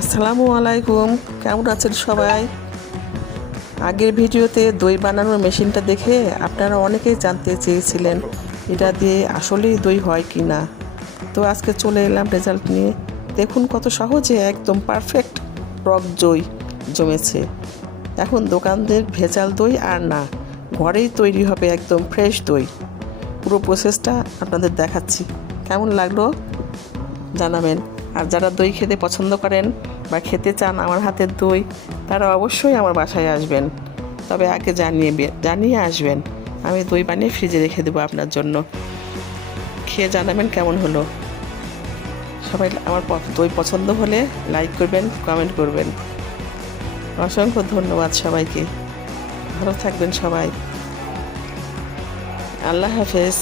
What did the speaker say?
আসসালামু আলাইকুম, কেমন আছেন সবাই? আগের ভিডিওতে দই বানানোর মেশিনটা দেখে আপনারা অনেকেই জানতে চেয়েছিলেন এটা দিয়ে আসলেই দই হয় কি না। তো আজকে চলে এলাম রেজাল্ট নিয়ে। দেখুন কত সহজে একদম পারফেক্ট টক দই জমেছে। এখন দোকানদের ভেজাল দই আর না, ঘরেই তৈরি হবে একদম ফ্রেশ দই। পুরো প্রসেসটা আপনাদের দেখাচ্ছি, কেমন লাগলো জানাবেন। আর যারা দই খেতে পছন্দ করেন বা খেতে চান আমার হাতের দই, তারা অবশ্যই আমার বাসায় আসবেন। তবে আগে জানিয়ে আসবেন, আমি দই বানিয়ে ফ্রিজে রেখে দেবো আপনার জন্য। খেয়ে জানাবেন কেমন হলো। সবাই আমার দই পছন্দ হলে লাইক করবেন, কমেন্ট করবেন। অসংখ্য ধন্যবাদ সবাইকে। ভালো থাকবেন সবাই। আল্লাহ হাফেজ।